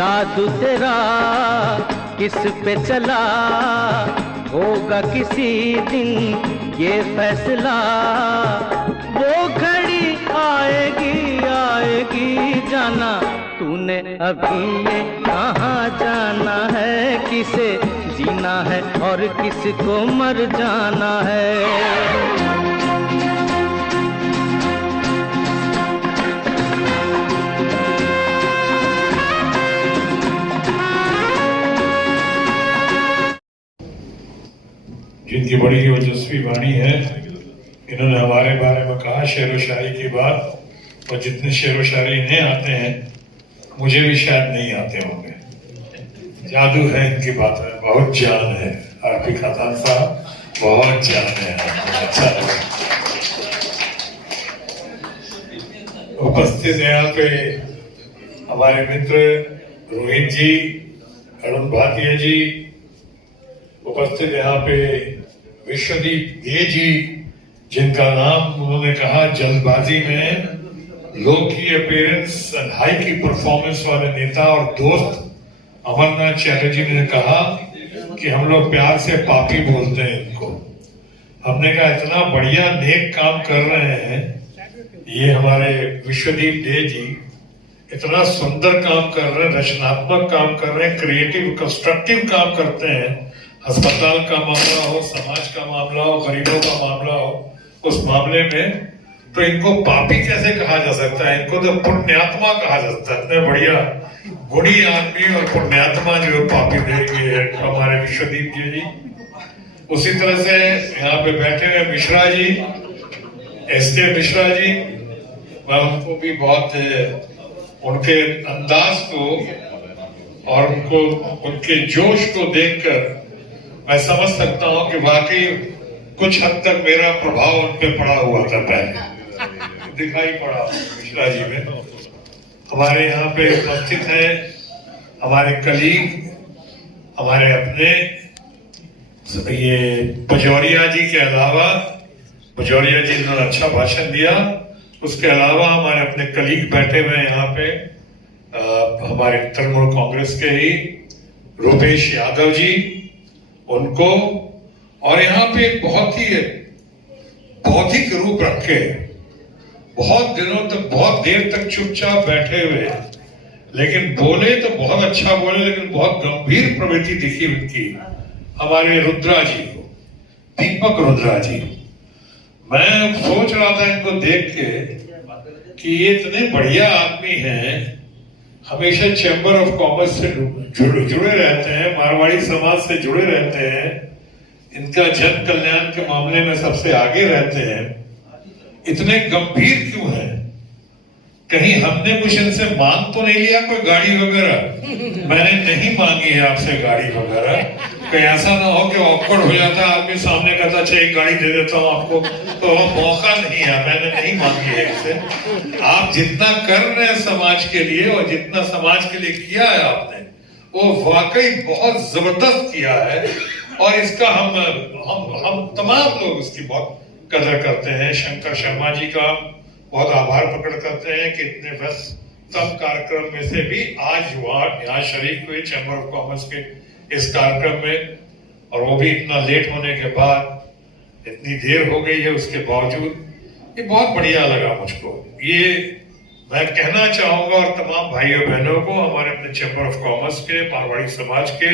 जादू तेरा किस पे चला, होगा किसी दिन ये फैसला। वो घड़ी आएगी आएगी जाना, तूने अभी ये कहाँ जाना है। किसे जीना है और किसको मर जाना है। जिनकी बड़ी ओजस्वी वाणी है, इन्होंने हमारे बारे में कहा शेर व शायरी की बात, और जितने शेर व शायरी इन्हें आते हैं मुझे भी शायद नहीं आते होंगे। जादू है इनकी बात में, बहुत जान है। आरपी खातान साहब बहुत जान है, अच्छा लगा। उपस्थित यहाँ पे हमारे मित्र रोहित जी, अरुण भाटिया जी, उपस्थित यहाँ पे विश्वदीप दे जी, जिनका नाम उन्होंने कहा जल्दबाजी में लो की अपीयरेंस एंड हाई की परफॉर्मेंस वाले नेता और दोस्त अमरनाथ चैटर्जी ने कहा कि हम लोग प्यार से पापी बोलते हैं इनको। हमने कहा इतना बढ़िया नेक काम कर रहे हैं ये हमारे विश्वदीप दे जी, इतना सुंदर काम कर रहे हैं, रचनात्मक काम कर रहे हैं, क्रिएटिव कंस्ट्रक्टिव काम करते हैं। अस्पताल का मामला हो, समाज का मामला हो, गरीबों का मामला हो, उस मामले में तो इनको पापी कैसे कहा जा सकता है, इनको तो पुण्यात्मा कहा जा सकता है। इतने बढ़िया गुणी आदमी और पुण्यात्मा जो पापी देंगे हमारे विश्वदीप जी। उसी तरह से यहाँ पे बैठे हुए मिश्रा जी, एसके मिश्रा जी, मैं उनको भी बहुत उनके अंदाज को और उनको उनके जोश को देखकर मैं समझ सकता हूं कि वाकई कुछ हद तक मेरा प्रभाव उन पे पड़ा हुआ था, पहले दिखाई पड़ा मिश्रा जी में। हमारे यहाँ पे उपस्थित है हमारे कलीग, हमारे अपने ये पजौरिया जी के अलावा, पजौरिया जी ने अच्छा भाषण दिया, उसके अलावा हमारे अपने कलीग बैठे हुए यहाँ पे, हमारे तृणमूल कांग्रेस के ही रूपेश यादव जी, उनको, और यहाँ पे बहुत ही बौद्धिक रूप रखे, बहुत दिनों तक बहुत देर तक चुपचाप बैठे हुए, लेकिन बोले तो बहुत अच्छा बोले, लेकिन बहुत गंभीर प्रवृत्ति दिखी उनकी, हमारे रुद्रा जी को, दीपक रुद्रा जी। मैं सोच रहा था इनको देख के कि ये इतने बढ़िया आदमी हैं, हमेशा चैम्बर ऑफ कॉमर्स से जुड़े रहते हैं, मारवाड़ी समाज से जुड़े रहते हैं, इनका जन कल्याण के मामले में सबसे आगे रहते हैं, इतने गंभीर क्यों हैं? कहीं हमने कुछ इनसे मांग तो नहीं लिया कोई गाड़ी वगैरह? मैंने नहीं मांगी है आपसे गाड़ी वगैरह, कहीं ऐसा ना हो कि ऑकवर्ड हो जाता आदमी सामने कहता अच्छा एक गाड़ी दे देता हूं आपको, तो मौका नहीं है, मैंने नहीं मांगी है इससे। आप जितना कर रहे हैं समाज के लिए और जितना समाज के लिए किया है आपने, वो वाकई बहुत जबरदस्त किया है, और इसका हम तमाम लोग उसकी बहुत कदर करते हैं। शंकर शर्मा जी का बहुत आभार प्रकट करते हैं कि इतने व्यस्तम कार्यक्रम में से भी आज यहाँ शरीक हुए चैम्बर ऑफ कॉमर्स के इस कार्यक्रम में, और वो भी इतना लेट होने के बाद, इतनी देर हो गई है उसके बावजूद, ये बहुत बढ़िया लगा मुझको। ये मैं कहना चाहूंगा और तमाम भाइयों बहनों को, हमारे अपने चैम्बर ऑफ कॉमर्स के, मारवाड़ी समाज के,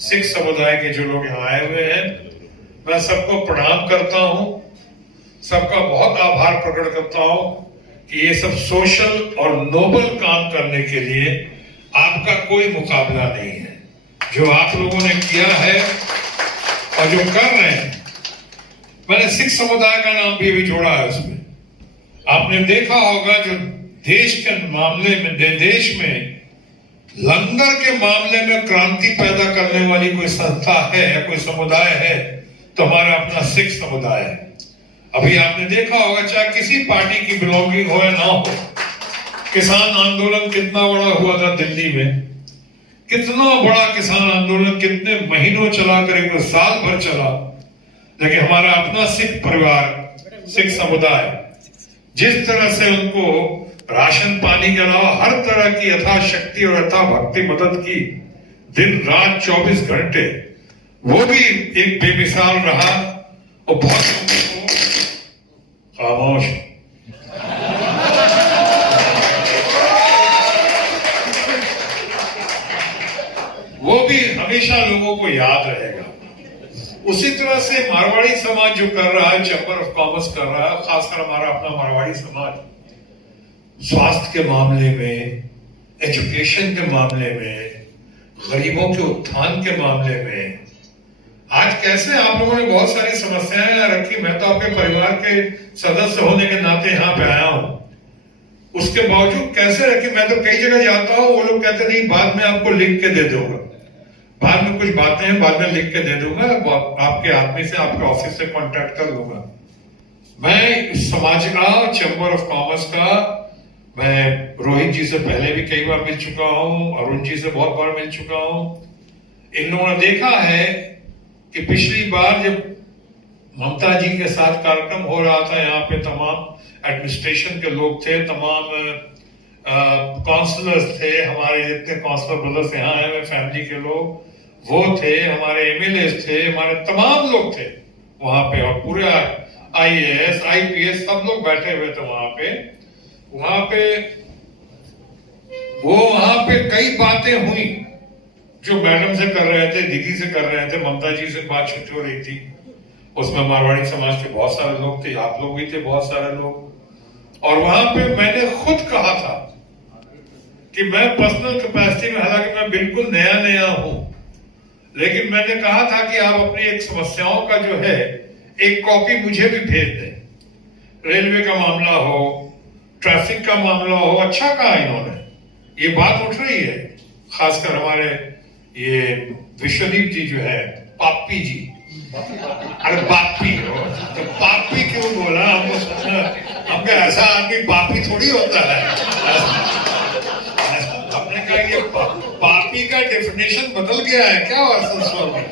सिख समुदाय के जो लोग यहाँ आए हुए हैं, मैं सबको प्रणाम करता हूँ, सबका बहुत आभार प्रकट करता हूँ कि ये सब सोशल और नोबल काम करने के लिए आपका कोई मुकाबला नहीं है। जो आप लोगों ने किया है और जो कर रहे हैं, मैंने सिख समुदाय का नाम भी जोड़ा है उसमें। आपने देखा होगा जो देश के मामले में, देश में लंगर के मामले में क्रांति पैदा करने वाली कोई संस्था है या कोई समुदाय है तो हमारा अपना सिख समुदाय है। अभी आपने देखा होगा, चाहे किसी पार्टी की बिलोंगिंग हो या ना हो, किसान आंदोलन कितना बड़ा हुआ था दिल्ली में, कितना बड़ा किसान आंदोलन कितने महीनों चला, करीब साल भर चला, लेकिन हमारा अपना सिख परिवार, सिख समुदाय जिस तरह से उनको राशन पानी के अलावा हर तरह की यथाशक्ति और यथा भक्ति मदद की, दिन रात 24 घंटे, वो भी एक बेमिसाल रहा। और बहुत लोगों को खामोश, वो भी हमेशा लोगों को याद रहेगा। उसी तरह से मारवाड़ी समाज जो कर रहा है, चैम्बर ऑफ कॉमर्स कर रहा है, खासकर हमारा अपना मारवाड़ी समाज स्वास्थ्य के मामले में, एजुकेशन के मामले में, गरीबों के उत्थान के मामले में, आज कैसे आप लोगों ने बहुत सारी समस्याएं रखी। मैं तो आपके परिवार के सदस्य होने के नाते यहाँ पे आया हूं, उसके बावजूद कैसे रखी। मैं तो कई जगह जाता हूँ, वो लोग कहते नहीं बाद में आपको लिख के दे दूंगा, बाद में कुछ बातें हैं बाद में लिख के दे दूंगा, आपके आदमी से, आपके ऑफिस से कांटेक्ट कर लूंगा। मैं इस समाज का, चैम्बर ऑफ कॉमर्स का, मैं रोहित जी से पहले भी कई बार मिल चुका हूं, अरुण जी से बहुत बार मिल चुका हूं। इन लोगों ने देखा है कि पिछली बार जब ममता जी के साथ कार्यक्रम हो रहा था, यहाँ पे तमाम एडमिनिस्ट्रेशन के लोग थे, तमाम काउंसलर्स थे, हमारे जितने काउंसलर ब्रदर्स यहाँ आए हुए फैमिली के लोग वो थे, हमारे एमएलए थे, हमारे तमाम लोग थे वहां पे, और पूरे आईएएस आईपीएस सब लोग बैठे हुए थे वहां पे। वहां पे कई बातें हुई जो मैडम से कर रहे थे, दीदी से कर रहे थे, ममता जी से बातचीत हो रही थी। उसमें मारवाड़ी समाज के बहुत सारे लोग थे, आप लोग भी थे, बहुत सारे लोग। और वहां पे मैंने खुद कहा था कि मैं पर्सनल कैपेसिटी में, हालांकि मैं बिल्कुल नया हूं, लेकिन मैंने कहा था कि आप अपनी एक समस्याओं का जो है एक कॉपी मुझे भी भेज दें। रेलवे का मामला हो, ट्रैफिक का मामला हो, अच्छा कहा इन्होंने, ये बात उठ रही है। खासकर हमारे ये विश्वदीप जी जो है, पापी जी, अरे बापी हो तो पापी क्यों बोला? हमको सोचा, हमको ऐसा आदमी पापी थोड़ी होता है। हमने कहा ये पापी का डेफिनेशन बदल गया है क्या वर्षों में?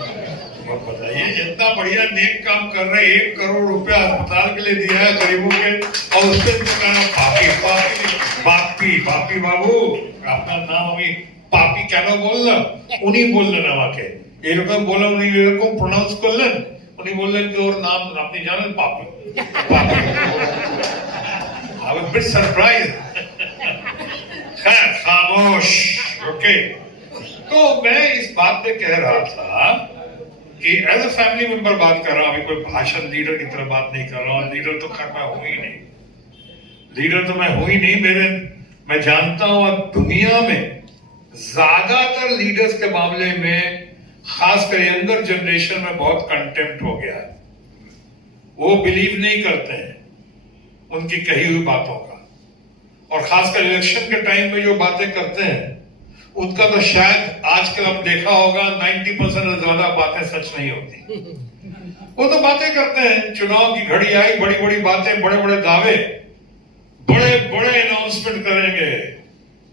बताइए, इतना बढ़िया नेक काम कर रहे, 1 करोड़ रुपया अस्पताल के लिए दिया है गरीबों के, और उससे कहना पापी पापी पापी पापी बाबू, अपना नाम अभी पापी क्या बोलना, उन्हीं बोलना नाम के ये लोग बोला, उन्हीं को प्रोनाउंस कर लें, उन्हीं बोल लें कि और नाम अपनी जान पापी पापी। I was bit surprise. खैर खामोश, ओके। तो मैं इस बात पे कह रहा था कि एज अ फैमिली मेंबर बात कर रहा हूं, कोई भाषण लीडर की तरह बात नहीं कर रहा हूं। लीडर तो खैर मैं हूं ही नहीं, लीडर तो मैं हूं ही नहीं। मैं जानता हूं दुनिया में ज्यादातर लीडर्स के मामले में, खासकर यंगर जनरेशन में बहुत कंटेम्प्ट हो गया है। वो बिलीव नहीं करते हैं उनकी कही हुई बातों का, और खासकर इलेक्शन के टाइम में जो बातें करते हैं उनका तो शायद आजकल हम देखा होगा 90% से ज्यादा बातें सच नहीं होती। वो तो बातें करते हैं, चुनाव की घड़ी आई, बड़ी बड़ी बातें, बड़े बड़े दावे, बड़े बड़े अनाउंसमेंट करेंगे।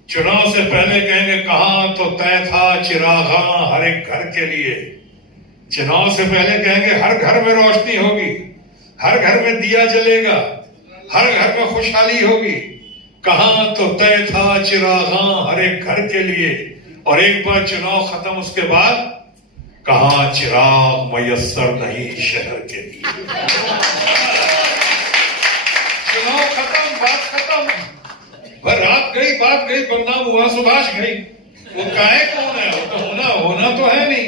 चुनाव से पहले कहेंगे कहां तो तय था चिरागा हर एक घर के लिए। चुनाव से पहले कहेंगे हर घर में रोशनी होगी, हर घर में दिया जलेगा, हर घर में खुशहाली होगी। कहां तो तय था चिरागा हर एक घर के लिए, और एक बार चुनाव खत्म उसके बाद कहां चिराग मयस्सर नहीं शहर के लिए। चुनाव खत्म, बात खत्म, रात गई, बात गई, बदनाम हुआ, सुभाष गई। वो काहे कौन है? वो तो होना तो है नहीं।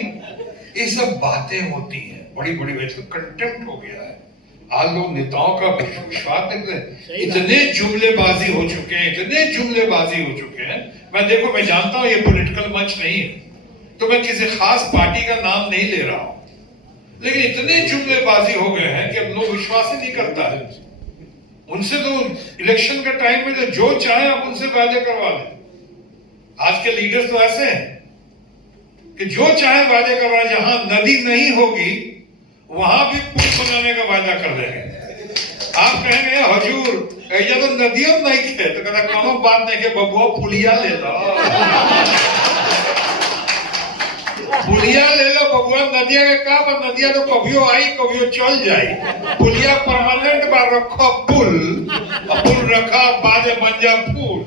ये सब बातें होती हैं बड़ी बड़ी, वैसे कंटेम्प्ट हो गया है। आज लोग नेताओं का विश्वास नहीं, इतने जुमलेबाजी हो चुके हैं, इतने जुमलेबाजी हो चुके हैं। मैं जानता हूं ये पॉलिटिकल मंच नहीं है, तो मैं किसी खास पार्टी का नाम नहीं ले रहा हूं, लेकिन इतने जुमलेबाजी हो गए हैं कि अब लोग विश्वास ही नहीं करता है। उनसे तो इलेक्शन के टाइम में जो चाहे आप उनसे वादे करवा लें। आज के लीडर्स तो ऐसे हैं कि जो चाहे वादे करवा, जहां नदी नहीं होगी वहां भी पुल बनाने का वादा कर देंगे। आप कहेंगे हजूर ये तो नदियों नहीं थे, तो कहता कौन बात नहीं के बबुआ पुलिया ले लो। पुलिया ले लो भगवान, नदिया के का पर नदिया तो कभियो आई कभियो चल जाई। पुलिया परमानेंट बार रखो पुल, पुल रखा बाद में बन जा फूल,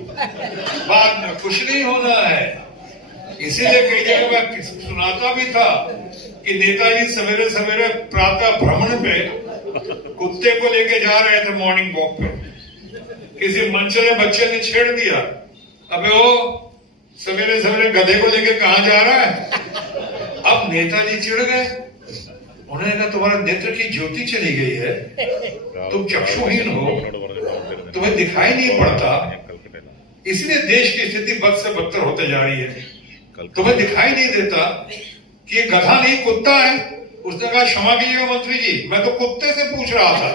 बाद में कुछ नहीं होना है। इसीलिए कई जगह मैं सुनाता भी था कि नेताजी सवेरे सवेरे प्रातः भ्रमण पे कुत्ते को लेके जा रहे थे मॉर्निंग वॉक पे, किसी मंचले बच्चे ने छेड़ दिया, अबे वो सवेरे सवेरे गधे को लेके कहां जा रहा है। अब नेताजी चिढ़ गए, उन्होंने कहा तुम्हारा नेत्र की ज्योति चली गई है, तुम चक्षुहीन हो, तुम्हें दिखाई नहीं पड़ता, इसलिए देश की स्थिति बद से बदतर होते जा रही है। तुम्हें दिखाई नहीं देता कि गधा नहीं कुत्ता है। उसने कहा क्षमा कीजिएगा मंत्री जी, मैं तो कुत्ते से पूछ रहा था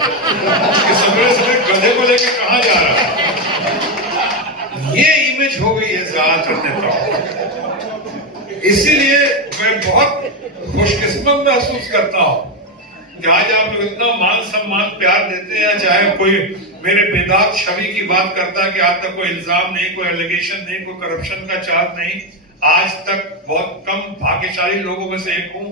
कि सवेरे सवेरे गधे को लेके कहां जा रहा है। ये इमेज हो गई है ज्यादातर नेताओं। इसीलिए मैं बहुत खुशकिस्मत महसूस करता हूं कि आज आप लोग इतना मान सम्मान प्यार देते हैं। चाहे कोई मेरे बेदाग छवि की बात करता है कि आज तक कोई इल्जाम नहीं, कोई एलिगेशन नहीं, कोई करप्शन का चार्ज नहीं, आज तक बहुत कम भाग्यशाली लोगों में से एक हूं,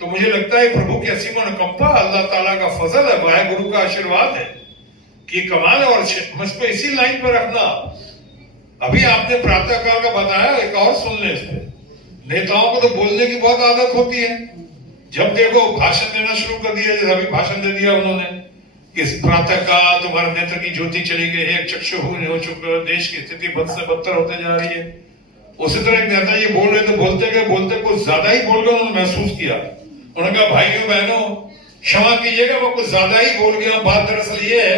तो मुझे लगता है प्रभु की असीम अनुकंपा, अल्लाह ताला का फजल है, वाहे गुरु का आशीर्वाद है कि कमाल है। और मुझको इसी लाइन पर रखना। अभी आपने प्रातःकाल का बताया, एक और सुन ले इसमें। नेताओं को तो बोलने की बहुत आदत होती है, जब देखो भाषण देना शुरू कर दिया, जैसे अभी भाषण दे दिया उन्होंने, इस प्रातःकाल तुम्हारे नेत्र की ज्योति चली गई है, चक्षुहीन हो चुके, देश की स्थिति बद से बदतर होते जा रही है। उसी तरह एक नेता ये बोल रहे थे, बोलते गए बोलते कुछ ज्यादा ही बोल गए, उन्होंने महसूस किया। उन्होंने कहा भाइयों बहनों क्षमा कीजिएगा, मैं कुछ ज्यादा ही बोल गया। बात दरअसल ये है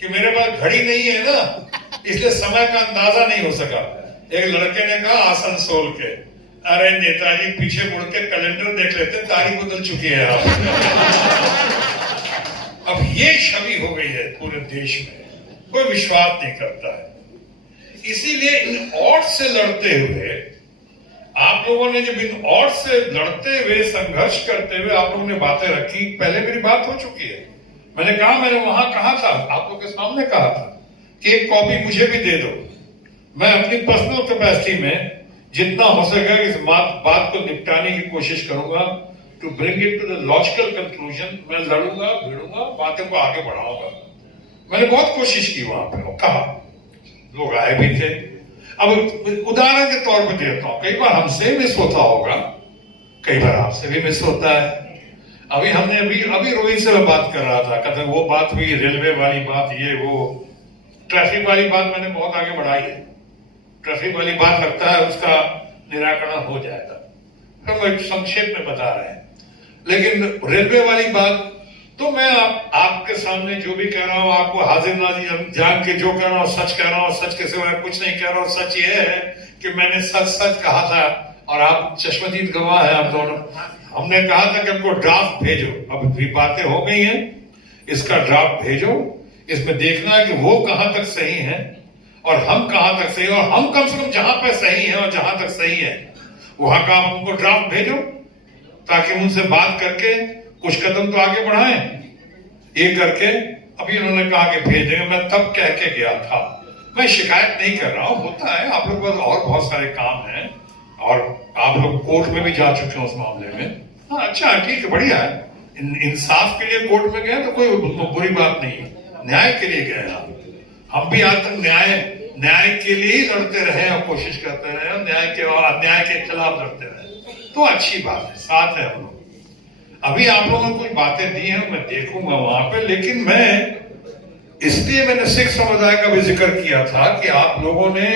कि मेरे पास घड़ी नहीं है ना, इसलिए समय का अंदाजा नहीं हो सका। एक लड़के ने कहा आसनसोल के, अरे नेताजी पीछे मुड़ के कैलेंडर देख लेते, तारीख बदल चुकी है आप। अब ये छवि हो गई है पूरे देश में, कोई विश्वास नहीं करता है। इसीलिए इन ऑड से लड़ते हुए आप लोगों ने, जब इन ऑड से लड़ते हुए, संघर्ष करते हुए आप लोगों ने बातें रखी, पहले मेरी बात हो चुकी है। मैंने कहा, मैंने वहां कहा था, आप लोगों के सामने कहा था कि एक कॉपी मुझे भी दे दो। मैं अपनी पर्सनल कैपेसिटी में जितना हो सकेगा इस बात को निपटाने की कोशिश करूंगा, to bring it to the logical conclusion. मैं लड़ूंगा, भिड़ूंगा, बातों को आगे बढ़ाऊंगा। मैंने बहुत कोशिश की वहां पे, कहा, लोग आए भी थे। अब उदाहरण के तौर पर देता हूं, कई बार हमसे मिस होता होगा, कई बार आपसे भी मिस होता है। अभी हमने अभी रोहित से मैं बात कर रहा था, कहते वो बात हुई, रेलवे वाली बात, ये वो ट्रैफिक वाली बात मैंने बहुत आगे बढ़ाई है। ट्रैफिक वाली बात लगता है उसका निराकरण हो जाएगा, हम एक संक्षेप में बता रहे हैं। लेकिन रेलवे वाली बात तो मैं आपके सामने जो भी कह रहा हूं, आपको हाजिर नाजिर जान के जो कह रहा हूं सच कह रहा हूं, सच के सिवा कुछ नहीं कह रहा हूं। सच ये है कि मैंने सच सच कहा था, और आप चश्मदीद गवाह है आप दोनों। हमने कहा था कि हमको ड्राफ्ट भेजो, अब भी बातें हो गई हैं, इसका ड्राफ्ट भेजो, इसमें देखना है कि वो कहां तक सही है और हम कहां तक सही, और हम कम से कम जहां पर सही है और जहां तक सही है वहां का आप हमको ड्राफ्ट भेजो, ताकि उनसे बात करके कुछ कदम तो आगे बढ़ाएं। ये करके अभी उन्होंने कहा कि भेज देंगे, मैं तब कह के गया था। मैं शिकायत नहीं कर रहा हूं, होता है, आप लोग के पास और बहुत सारे काम हैं, और आप लोग कोर्ट में भी जा चुके हैं उस मामले में। हाँ, अच्छा है, ठीक है, बढ़िया है। इंसाफ के लिए कोर्ट में गए तो कोई बुरी बात नहीं है, न्याय के लिए गए आप। हम भी आज तक न्याय के लिए ही लड़ते रहे और कोशिश करते रहे, और न्याय के और अन्याय के खिलाफ लड़ते रहे, तो अच्छी बात है, साथ है हम लोग। अभी आप लोगों ने कुछ बातें दी हैं, मैं देखूंगा वहां पे, लेकिन इसलिए मैंने सिख समुदाय का भी जिक्र किया था कि आप लोगों ने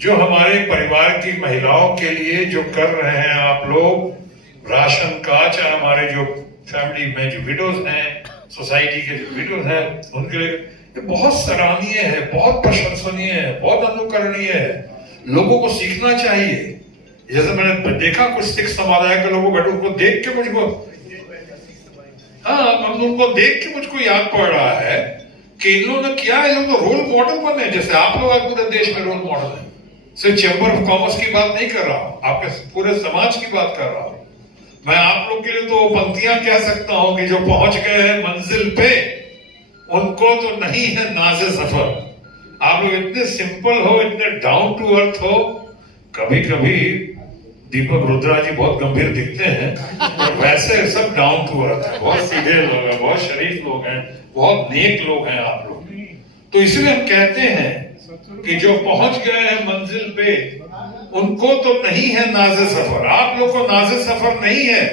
जो हमारे परिवार की महिलाओं के लिए जो कर रहे हैं आप लोग, राशन का, चाहे हमारे जो फैमिली में जो विडोज हैं, सोसाइटी के जो विडोज हैं, उनके लिए ये बहुत सराहनीय है, बहुत प्रशंसनीय है, बहुत अनुकरणीय है। लोगों को सीखना चाहिए। जैसे मैंने देखा कुछ सिख समुदाय के लोगों बैठे, उनको देख के मुझको, हाँ, उनको देख के मुझको याद पड़ रहा है कि इन लोगों ने क्या, इन लोग तो रोल मॉडल बने, जैसे आप लोग आज पूरे देश में रोल मॉडल है। सिर्फ चैम्बर ऑफ कॉमर्स की बात नहीं कर रहा हूं, आपके पूरे समाज की बात कर रहा हूं। मैं आप लोग के लिए तो पंक्तियां कह सकता हूं कि जो पहुंच गए हैं मंजिल पे, उनको तो नहीं है नाज़े सफर। आप लोग इतने सिंपल हो, इतने डाउन टू अर्थ हो, कभी कभी दीपक रुद्रा जी बहुत गंभीर दिखते हैं, और वैसे सब डाउन टू अर्थ है, बहुत सीधे लोग हैं, बहुत शरीफ लोग हैं, बहुत नेक लोग हैं आप लोग। तो इसलिए हम कहते हैं कि जो पहुंच गए हैं मंजिल पे, उनको तो नहीं है नाज़े सफर। आप लोग को नाज़े सफर नहीं है।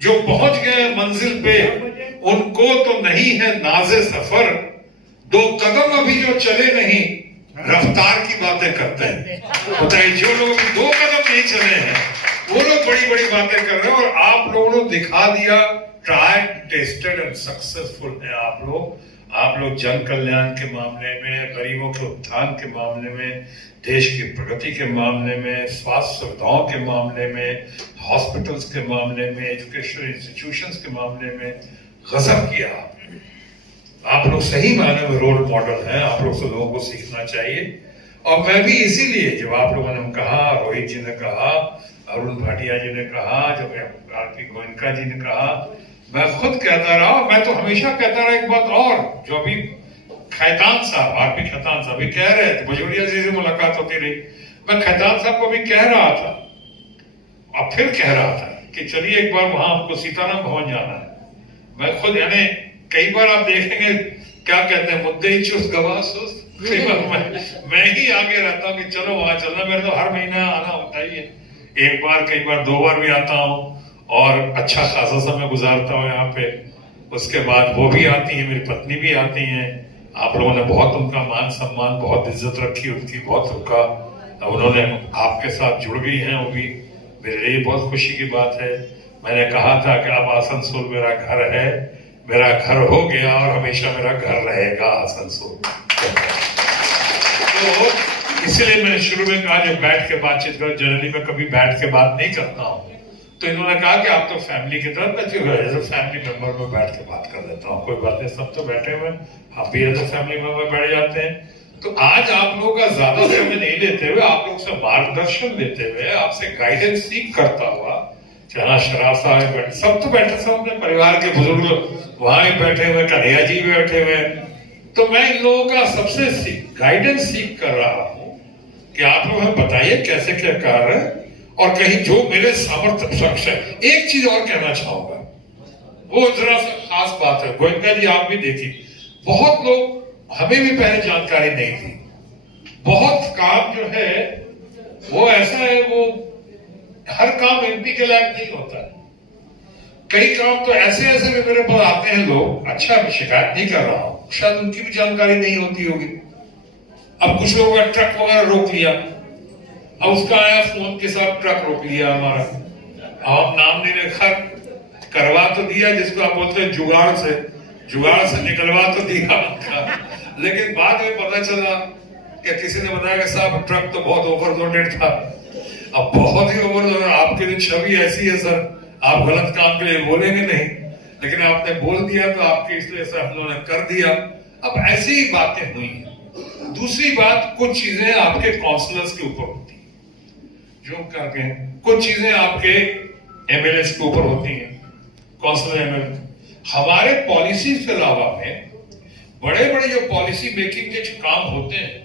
जो पहुंच गए मंजिल पे, उनको तो नहीं है नाज़े सफर। 2 कदम अभी जो चले नहीं, रफ्तार की बातें करते हैं। बताइए, जो लोग 2 कदम नहीं चले हैं, वो लोग बड़ी बड़ी बातें कर रहे हैं, और आप लोगों ने दिखा दिया, ट्राइड, टेस्टेड एंड सक्सेसफुल है आप लोग। आप लोग जन कल्याण के मामले में, गरीबों के उत्थान के मामले में, देश की प्रगति के मामले में, स्वास्थ्य सुविधाओं के मामले में, हॉस्पिटल्स के मामले में, एजुकेशनल इंस्टीट्यूशंस के मामले में गजब किया आपने। आप लोग सही मायने में रोल मॉडल हैं। आप लोग से लोगों को सीखना चाहिए। और मैं भी इसीलिए, जब आप लोगों ने कहा, रोहित जी ने कहा, अरुण भाटिया जी ने कहा, जब आरपी गोयनका जी ने कहा, मैं खुद कहता रहा। मैं तो हमेशा कहता रहा एक बात और, जो अभी खैतान साहब, आरपी खैतान साहब भी कह रहे थे, भजोरिया जी से मुलाकात होती रही, मैं खैतान साहब को भी कह रहा था, और फिर कह रहा था कि चलिए एक बार वहां हमको सीताराम भवन जाना है। मैं खुद, यानी कई बार आप देखेंगे क्या कहते हैं, मुद्दे ही चुस्त गवाह सुस्त। कई बार मैं ही आगे रहता हूँ कि चलो वहां चलना। मेरे तो हर महीना आना होता ही है, एक बार, कई बार 2 बार भी आता हूँ, और अच्छा खासा समय गुजारता हूँ यहाँ पे। उसके बाद वो भी आती है, मेरी पत्नी भी आती है। आप लोगों ने बहुत उनका मान सम्मान, बहुत इज्जत रखी उनकी, बहुत रुका। अब उन्होंने आपके साथ जुड़ गई हैं, वो भी मेरे लिए बहुत खुशी की बात है। मैंने कहा था कि अब आसनसोल मेरा घर है, मेरा घर हो गया, और हमेशा मेरा घर रहेगा आसनसोल। तो इसलिए मैंने शुरू में कहा, जब बैठ के बातचीत कर, जनरली मैं कभी बैठ के बात नहीं करता हूँ, तो इन्होंने कहा कि आप तो फैमिली की तरह, एज ए फैमिली मेंबर में बैठ के बात कर लेता हूँ। कोई बात नहीं, सब तो बैठे हुए, आप भी एज ए फैमिली मेंबर बैठ जाते हैं। तो आज आप लोगों का ज्यादा समय नहीं लेते हुए, आप लोग से मार्गदर्शन लेते हुए, आपसे गाइडेंस सीख करता हुआ, जहाँ शराब साहब सब तो बैठे, सब अपने परिवार के बुजुर्ग वहां भी बैठे हुए, कन्हैया जी भी बैठे हुए, तो मैं इन लोगों का सबसे गाइडेंस सीख कर रहा हूँ कि आप लोग हमें बताइए कैसे क्या कर रहे हैं, और कहीं जो मेरे सामर्थ्य शख्स है। एक चीज और कहना चाहूंगा, वो जरा सा खास बात है, गोयनका जी आप भी देखिए, बहुत लोग, हमें भी पहले जानकारी नहीं थी। बहुत काम जो है वो ऐसा है, वो हर काम एमपी के लायक नहीं होता है। कई काम तो ऐसे ऐसे भी मेरे पास आते हैं लोग, अच्छा मैं शिकायत नहीं कर रहा हूं, शायद उनकी भी जानकारी नहीं होती होगी। अब कुछ लोगों का ट्रक वगैरह रोक लिया, अब उसका आया फोन के साथ, ट्रक रोक लिया हमारा, आप नाम नहीं लिखा, करवा तो दिया, जिसको आप बोलते हैं जुगाड़ से निकलवा तो दिया उनका, लेकिन बाद में पता चला कि किसी ने बताया कि साहब ट्रक तो बहुत ओवरलोडेड था। अब बहुत ही ओवरलोडेड, आपके लिए छवि ऐसी है सर, आप गलत काम के लिए बोलेंगे नहीं, लेकिन आपने बोल दिया तो आपके इसलिए से हम लोगों ने कर दिया। अब ऐसी ही बातें हुई हैं। दूसरी बात, कुछ चीजें आपके काउंसलर्स के ऊपर होती है, जो करके कुछ चीजें आपके एमएलए के ऊपर होती हैं, काउंसलर एमएलए। हमारे पॉलिसी के अलावा में बड़े बड़े जो पॉलिसी मेकिंग के जो काम होते हैं,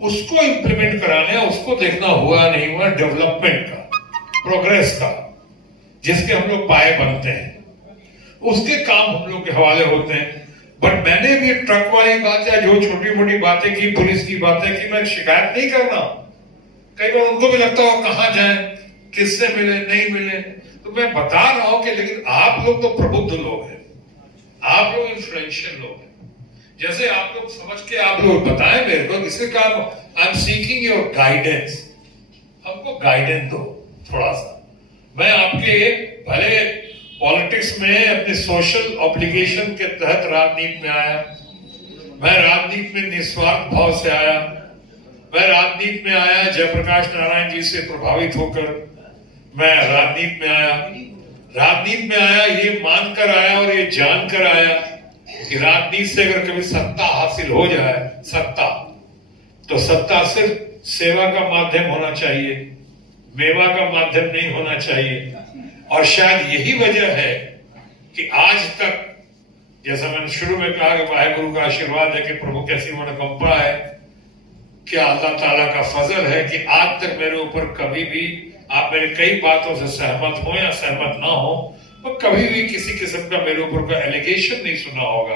उसको इंप्लीमेंट कराने, उसको देखना हुआ नहीं हुआ, डेवलपमेंट का, प्रोग्रेस का, जिसके हम लोग पाए बनते हैं, उसके काम हम लोग के हवाले होते हैं। बट मैंने भी ट्रक वाली बात या जो छोटी मोटी बातें की, पुलिस की बातें की, मैं शिकायत नहीं करना। कई बार उनको भी लगता हो कहां जाए, किससे मिले, नहीं मिले, तो मैं बता रहा हूं कि लेकिन आप लोग तो प्रबुद्ध लोग हैं, आप लोग इन्फ्लुएंशियल लोग हैं। जैसे आप लोग समझ के आप लोग बताएं मेरे को, इसके काम, I am seeking your guidance, हमको गाइडेंस दो थोड़ा सा। मैं आपके भले पॉलिटिक्स में अपने सोशल ऑब्लिगेशन के तहत राजनीति में आया, मैं राजनीति में निस्वार्थ भाव से आया, मैं राजनीति में आया जयप्रकाश नारायण जी से प्रभावित होकर, मैं राजनीति में आया, राजनीति में आया ये मानकर आया और ये जानकर आया कि राजनीति से अगर कभी सत्ता हासिल हो जाए, सत्ता, तो सत्ता सिर्फ सेवा का माध्यम होना चाहिए, मेवा का माध्यम नहीं होना चाहिए। और शायद यही वजह है कि आज तक, जैसा मैंने शुरू में कहा कि वाहेगुरु का आशीर्वाद है कि प्रभु की ऐसी मनोकंपा है, क्या अल्लाह ताला का फजल है कि आज तक मेरे ऊपर कभी भी आप मेरे कई बातों से सहमत हो या सहमत ना हो, तो कभी भी किसी किस्म का मेरे ऊपर कोई एलिगेशन नहीं सुना होगा,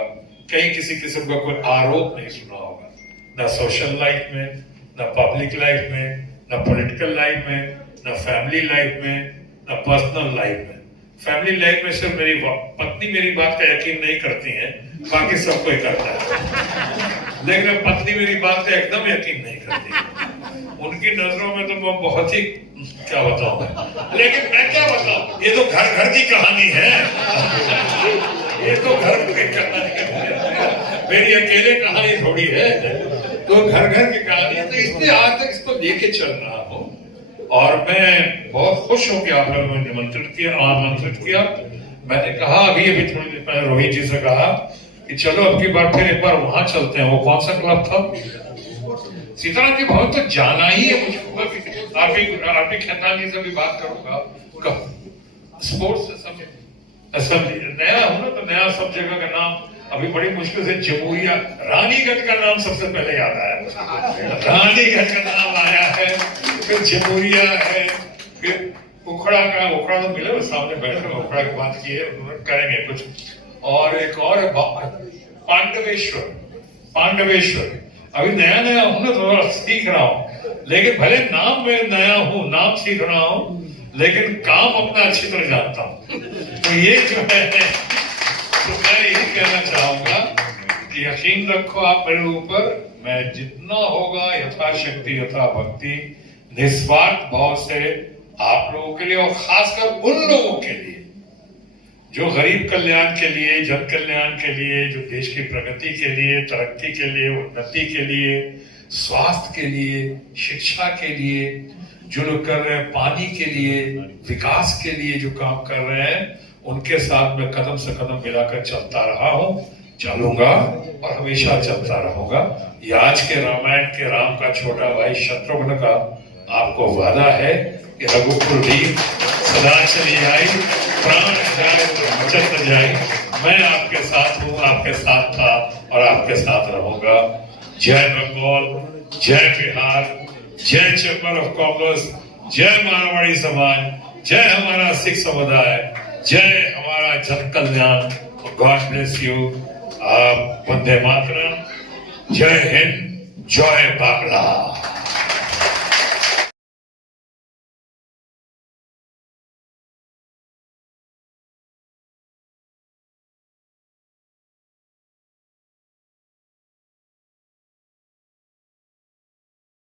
कहीं किसी किस्म का कोई आरोप नहीं सुना होगा, ना सोशल लाइफ में, ना पब्लिक लाइफ में, ना पॉलिटिकल लाइफ में, ना फैमिली लाइफ में, ना पर्सनल लाइफ में। फैमिली लाइफ में सिर्फ मेरी पत्नी मेरी बात का यकीन नहीं करती है, बाकी सब कोई करता है, लेकिन पत्नी मेरी बात का एकदम यकीन नहीं करती। उनकी नजरों में तो मैं बहुत ही क्या बताऊं, लेकिन मैं क्या बताऊं, ये तो घर घर की कहानी है, ये तो घर की कहानी है, मेरी अकेले कहानी थोड़ी है, तो घर घर की कहानी है। तो इसलिए आज तक इसको लेके चल रहा हूं और मैं बहुत खुश हूं कि आप लोगों ने आमंत्रित किया। मैंने कहा अभी थोड़ी देर पहले रोहित जी से कहा कि चलो अब की बार फिर एक बार वहां चलते हैं। वो कौन सा क्लब था? सीताराम जी भवन तो जाना ही है मुझको। आपकी खेतान जी से भी बात करूंगा। स्पोर्ट्स सब नया हो ना, तो नया सब जगह का नाम अभी बड़ी मुश्किल से जमुरिया, रानीगंज का नाम सबसे पहले याद आया, रानीगंज का नाम आया है, फिर जमुरिया है, फिर उखड़ा तो मिले सामने बैठे थे, उखड़ा की बात की है, करेंगे कुछ। और एक और पांडवेश्वर अभी नया हूं ना, थोड़ा सीख रहा हूं, लेकिन भले नाम में नया हूं, नाम सीख रहा हूं, लेकिन काम अपना अच्छी तरह जानता हूं। तो ये जो है, तो मैं यही कहना चाहूंगा कि यकीन रखो आप मेरे ऊपर, मैं जितना होगा यथाशक्ति यथा भक्ति निस्वार्थ भाव से आप लोगों के लिए और खासकर उन लोगों के लिए जो गरीब कल्याण के लिए, जन कल्याण के लिए, जो देश की प्रगति के लिए, तरक्की के लिए, उन्नति के लिए, स्वास्थ्य के लिए, शिक्षा के लिए जो लोग कर रहे हैं, पानी के लिए, विकास के लिए जो काम कर रहे हैं, उनके साथ मैं कदम से कदम मिलाकर चलता रहा हूं, चलूंगा और हमेशा चलता रहूंगा। ये आज के रामायण के राम का छोटा भाई शत्रुघ्न का आपको वादा है कि रघुकुल रीत सदा चली आई, प्राण जाए वचन न जाए। मैं आपके साथ हूँ, आपके साथ था और आपके साथ रहूंगा। जय बंगाल, जय बिहार, जय चैम्बर ऑफ कॉमर्स, जय मारवाड़ी समाज, जय हमारा सिख समुदाय, जय हमारा जन कल्याण। God bless you. वंदे मातरम, जय हिंद, जय बांग्ला।